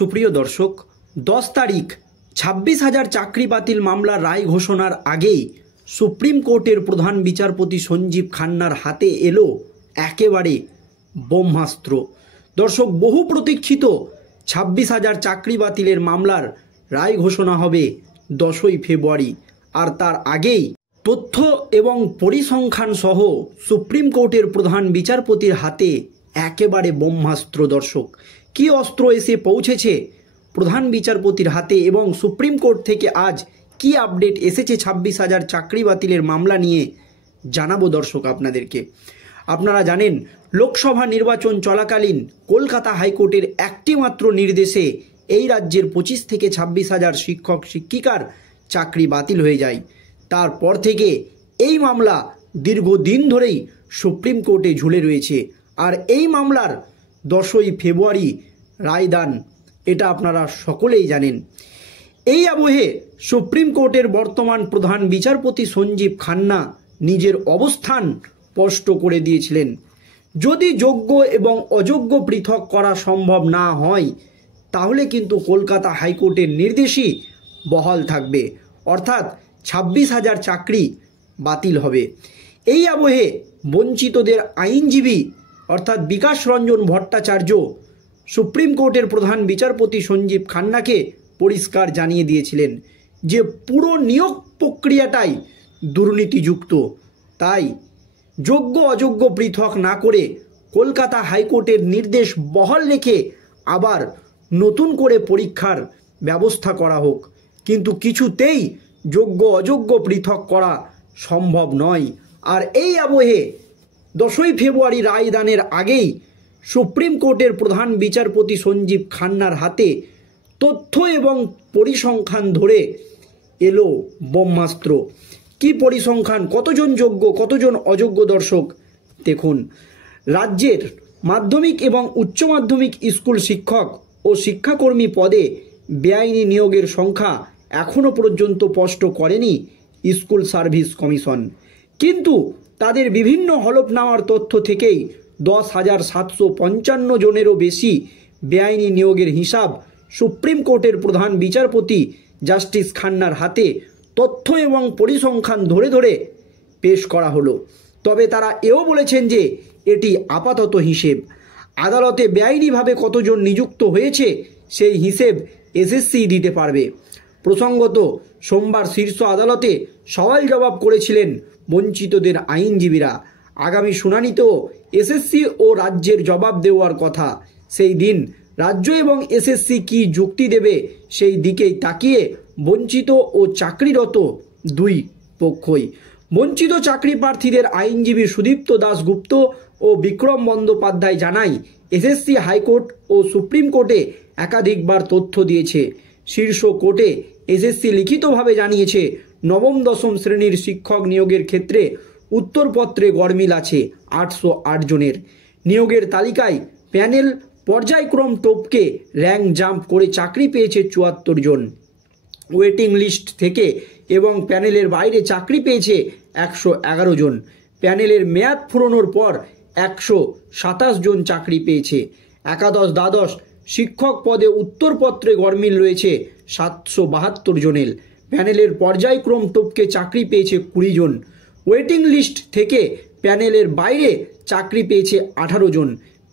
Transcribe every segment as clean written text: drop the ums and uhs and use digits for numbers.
সুপ্রিয় দর্শক, 10 তারিখ 26,000 চাকরি বাতিল মামলার রায় ঘোষণার আগেই সুপ্রিম কোর্টের প্রধান বিচারপতি সঞ্জীব খান্নার হাতে এলো একেবারে ব্রহ্মাস্ত্র। দর্শক, বহু প্রতীক্ষিত 26,000 চাকরি বাতিলের মামলার রায় ঘোষণা হবে 10ই ফেব্রুয়ারি। আর তার আগেই তথ্য এবং পরিসংখ্যান সহ সুপ্রিম কোর্টের প্রধান বিচারপতির হাতে একেবারে ব্রহ্মাস্ত্র। দর্শক, কি অস্ত্র এসে পৌঁছেছে প্রধান বিচারপতির হাতে এবং সুপ্রিম কোর্ট থেকে আজ কি আপডেট এসেছে 26,000 চাকরি বাতিলের মামলা নিয়ে জানাবো দর্শক আপনাদেরকে। আপনারা জানেন, লোকসভা নির্বাচন চলাকালীন কলকাতা হাইকোর্টের একটি মাত্র নির্দেশে এই রাজ্যের 25 থেকে 26,000 শিক্ষক শিক্ষিকার চাকরি বাতিল হয়ে যায়। তারপর থেকে এই মামলা দীর্ঘদিন ধরেই সুপ্রিম কোর্টে ঝুলে রয়েছে। আর এই মামলার 10ই ফেব্রুয়ারি রায়দান, এটা আপনারা সকলেই জানেন। এই আবহে সুপ্রিম কোর্টের বর্তমান প্রধান বিচারপতি সঞ্জীব খান্না নিজের অবস্থান স্পষ্ট করে দিয়েছিলেন। যদি যোগ্য এবং অযোগ্য পৃথক করা সম্ভব না হয়, তাহলে কিন্তু কলকাতা হাইকোর্টের নির্দেশই বহাল থাকবে, অর্থাৎ 26,000 চাকরি বাতিল হবে। এই আবহে বঞ্চিতদের আইনজীবী অর্থাৎ বিকাশ রঞ্জন ভট্টাচার্য সুপ্রিম কোর্টের প্রধান বিচারপতি সঞ্জীব খান্নাকে পরিষ্কার জানিয়ে দিয়েছিলেন যে পুরো নিয়োগ প্রক্রিয়াটাই দুর্নীতিযুক্ত। তাই যোগ্য অযোগ্য পৃথক না করে কলকাতা হাইকোর্টের নির্দেশ বহাল রেখে আবার নতুন করে পরীক্ষার ব্যবস্থা করা হোক। কিন্তু কিছুতেই যোগ্য অযোগ্য পৃথক করা সম্ভব নয়। আর এই আবহে 10ই ফেব্রুয়ারি রায়দানের আগেই সুপ্রিম কোর্টের প্রধান বিচারপতি সঞ্জীব খান্নার হাতে তথ্য এবং পরিসংখ্যান ধরে এলো ব্রহ্মাস্ত্র। কি পরিসংখ্যান, কতজন যোগ্য কতজন অযোগ্য? দর্শক দেখুন, রাজ্যের মাধ্যমিক এবং উচ্চ মাধ্যমিক স্কুল শিক্ষক ও শিক্ষাকর্মী পদে বেআইনি নিয়োগের সংখ্যা এখনও পর্যন্ত স্পষ্ট করেনি স্কুল সার্ভিস কমিশন। কিন্তু তাদের বিভিন্ন হলফনামার তথ্য থেকেই 10,755 জনেরও বেশি বেআইনি নিয়োগের হিসাব সুপ্রিম কোর্টের প্রধান বিচারপতি জাস্টিস খান্নার হাতে তথ্য এবং পরিসংখ্যান ধরে ধরে পেশ করা হলো। তবে তারা এও বলেছেন যে এটি আপাতত হিসেব। আদালতে বেআইনিভাবে কতজন নিযুক্ত হয়েছে সেই হিসেব এসএসসি দিতে পারবে। প্রসঙ্গত, সোমবার শীর্ষ আদালতে সওয়াল জবাব করেছিলেন বঞ্চিতদের আইনজীবীরা। আগামী শুনানিতেও এসএসসি ও রাজ্যের জবাব দেওয়ার কথা। সেই দিন রাজ্য এবং এসএসসি কি যুক্তি দেবে সেই দিকেই তাকিয়ে বঞ্চিত ও চাকরিরত দুই পক্ষই। বঞ্চিত চাকরি প্রার্থীদের আইনজীবী সুদীপ্ত দাশগুপ্ত ও বিক্রম বন্দ্যোপাধ্যায় জানায়, এসএসসি হাইকোর্ট ও সুপ্রিম কোর্টে একাধিকবার তথ্য দিয়েছে। শীর্ষ কোর্টে এসএসসি লিখিতভাবে জানিয়েছে, নবম দশম শ্রেণীর শিক্ষক নিয়োগের ক্ষেত্রে উত্তরপত্রে গরমিল আছে 808 জনের। নিয়োগের তালিকায় প্যানেল পর্যায়ক্রম টপকে র্যাঙ্ক জাম্প করে চাকরি পেয়েছে 74 জন। ওয়েটিং লিস্ট থেকে এবং প্যানেলের বাইরে চাকরি পেয়েছে 111 জন। প্যানেলের মেয়াদ ফুরোনোর পর 127 জন চাকরি পেয়েছে। একাদশ দ্বাদশ শিক্ষক পদে উত্তরপত্রে গরমিল রয়েছে 772 জনের। প্যানেলের পর্যায়ক্রম টপকে চাকরি পেয়েছে 20 জন। ওয়েটিং লিস্ট থেকে প্যানেলের বাইরে চাকরি পেয়েছে 18 জন।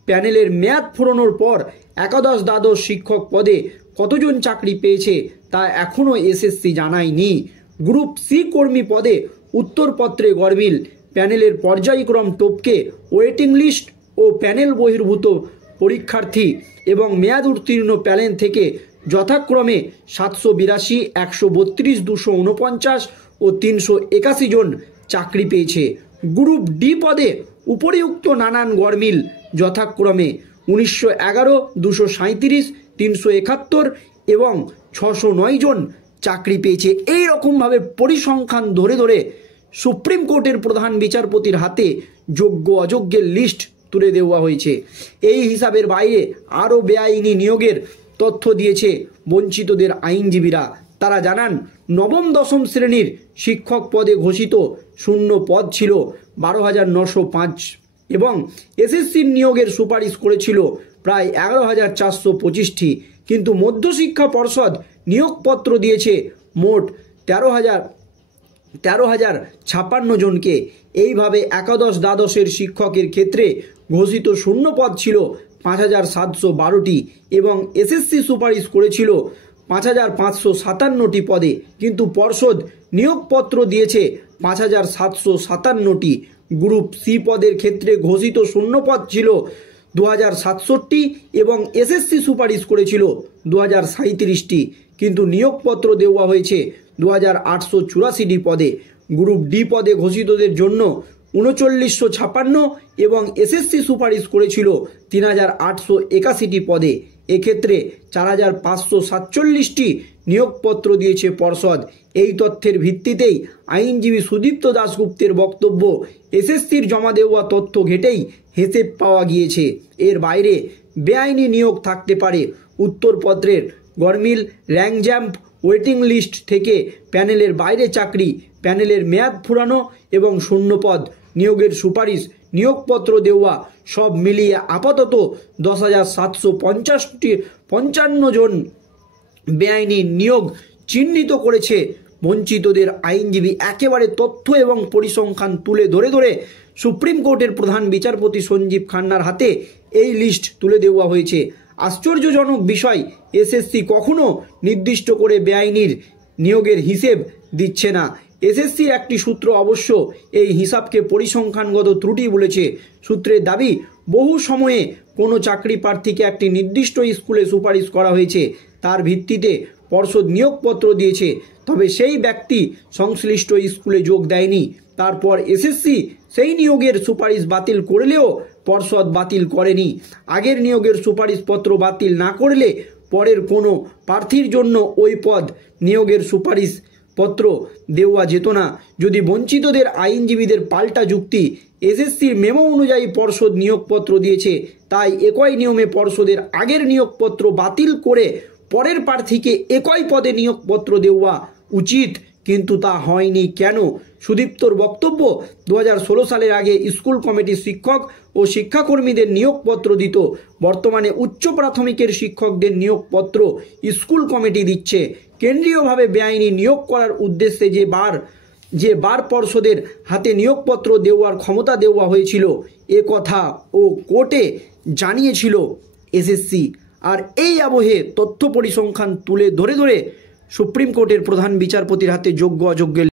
প্যানেলের মেয়াদ ফুরোনোর পর একাদশ দ্বাদশ শিক্ষক পদে কতজন চাকরি পেয়েছে তা এখনও এসএসসি জানায়নি। গ্রুপ সি কর্মী পদে উত্তরপত্রে গরমিল, প্যানেলের পর্যায়ক্রম টপকে ওয়েটিং লিস্ট ও প্যানেল বহির্ভূত পরীক্ষার্থী এবং মেয়াদ উত্তীর্ণ প্যানেল থেকে যথাক্রমে 782, 132, 249 ও 381 জন চাকরি পেয়েছে। গ্রুপ ডি পদে উপরিউক্ত নানান গরমিল যথাক্রমে 1911, 237, 371 এবং 609 জন চাকরি পেয়েছে। এই রকমভাবে পরিসংখ্যান ধরে ধরে সুপ্রিম কোর্টের প্রধান বিচারপতির হাতে যোগ্য অযোগ্যের লিস্ট তুলে দেওয়া হয়েছে। এই হিসাবের বাইরে আরও বেআইনি নিয়োগের তথ্য দিয়েছে বঞ্চিতদের আইনজীবীরা। তারা জানান, নবম দশম শ্রেণীর শিক্ষক পদে ঘোষিত শূন্য পদ ছিল 12,905 এবং এসএসসির নিয়োগের সুপারিশ করেছিল প্রায় 11,425টি। কিন্তু মধ্যশিক্ষা পর্ষদ নিয়োগপত্র দিয়েছে মোট 13,056 জনকে। এইভাবে একাদশ দ্বাদশের শিক্ষকের ক্ষেত্রে ঘোষিত শূন্যপদ ছিল 5,712টি এবং এসএসসি সুপারিশ করেছিল 5,557টি পদে, কিন্তু পর্ষদ নিয়োগপত্র দিয়েছে 5,757টি। গ্রুপ সি পদের ক্ষেত্রে ঘোষিত শূন্যপদ ছিল 2,067টি এবং এসএসসি সুপারিশ করেছিল 2,037টি, কিন্তু নিয়োগপত্র দেওয়া হয়েছে 2,884টি পদে। গ্রুপ ডি পদে ঘোষিতদের জন্য 3,956 এবং এসএসসি সুপারিশ করেছিল 3,881টি পদে। এক্ষেত্রে 4,547টি নিয়োগপত্র দিয়েছে পর্ষদ। এই তথ্যের ভিত্তিতেই আইনজীবী সুদীপ্ত দাশগুপ্তের বক্তব্য, এসএসসির জমা দেওয়া তথ্য ঘেটেই হিসেব পাওয়া গিয়েছে। এর বাইরে বেআইনি নিয়োগ থাকতে পারে। উত্তরপত্রের গরমিল, র্যাঙ্ক জ্যাম্প, ওয়েটিং লিস্ট থেকে প্যানেলের বাইরে চাকরি, প্যানেলের মেয়াদ ফুরানো এবং শূন্যপদ, নিয়োগের সুপারিশ, নিয়োগপত্র দেওয়া সব মিলিয়ে আপাতত 10,755 জন বেআইনি নিয়োগ চিহ্নিত করেছে বঞ্চিতদের আইনজীবী। একেবারে তথ্য এবং পরিসংখ্যান তুলে ধরে সুপ্রিম কোর্টের প্রধান বিচারপতি সঞ্জীব খান্নার হাতে এই লিস্ট তুলে দেওয়া হয়েছে। আশ্চর্যজনক বিষয়, এসএসসি কখনো নির্দিষ্ট করে বেআইনির নিয়োগের হিসেব দিচ্ছে না। এসএসসির একটি সূত্র অবশ্য এই হিসাবকে পরিসংখ্যানগত ত্রুটি বলেছে। সূত্রের দাবি, বহু সময়ে কোনো চাকরি প্রার্থীকে একটি নির্দিষ্ট স্কুলে সুপারিশ করা হয়েছে, তার ভিত্তিতে পর্ষদ নিয়োগপত্র দিয়েছে, তবে সেই ব্যক্তি সংশ্লিষ্ট স্কুলে যোগ দেয়নি। তারপর এসএসসি সেই নিয়োগের সুপারিশ বাতিল করলেও পর্ষদ বাতিল করেনি। আগের নিয়োগের সুপারিশপত্র বাতিল না করলে পরের কোনো প্রার্থীর জন্য ওই পদ নিয়োগের সুপারিশ পত্র দেওয়া যেত না। যদি বঞ্চিতদের আইনজীবীদের পাল্টা যুক্তি, এসএসসির মেমো অনুযায়ী পর্ষদ নিয়োগপত্র দিয়েছে, তাই একই নিয়মে পর্ষদের আগের নিয়োগপত্র বাতিল করে পরের প্রার্থীকে একই পদে নিয়োগপত্র দেওয়া উচিত, কিন্তু তা হয়নি কেন? সুদীপ্তর বক্তব্য, 2016 সালের আগে স্কুল কমিটি শিক্ষক ও শিক্ষাকর্মীদের নিয়োগপত্র দিত। বর্তমানে উচ্চ প্রাথমিকের শিক্ষকদের নিয়োগপত্র স্কুল কমিটি দিচ্ছে। কেন্দ্রীয়ভাবে বেআইনি নিয়োগ করার উদ্দেশ্যে যে বার পর্ষদের হাতে নিয়োগপত্র দেওয়ার ক্ষমতা দেওয়া হয়েছিল, এ কথা ও কোর্টে জানিয়েছিল এসএসসি। আর এই আবহে তথ্য পরিসংখ্যান তুলে ধরে সুপ্রিম কোর্টের প্রধান বিচারপতির হাতে যোগ্য অযোগ্যের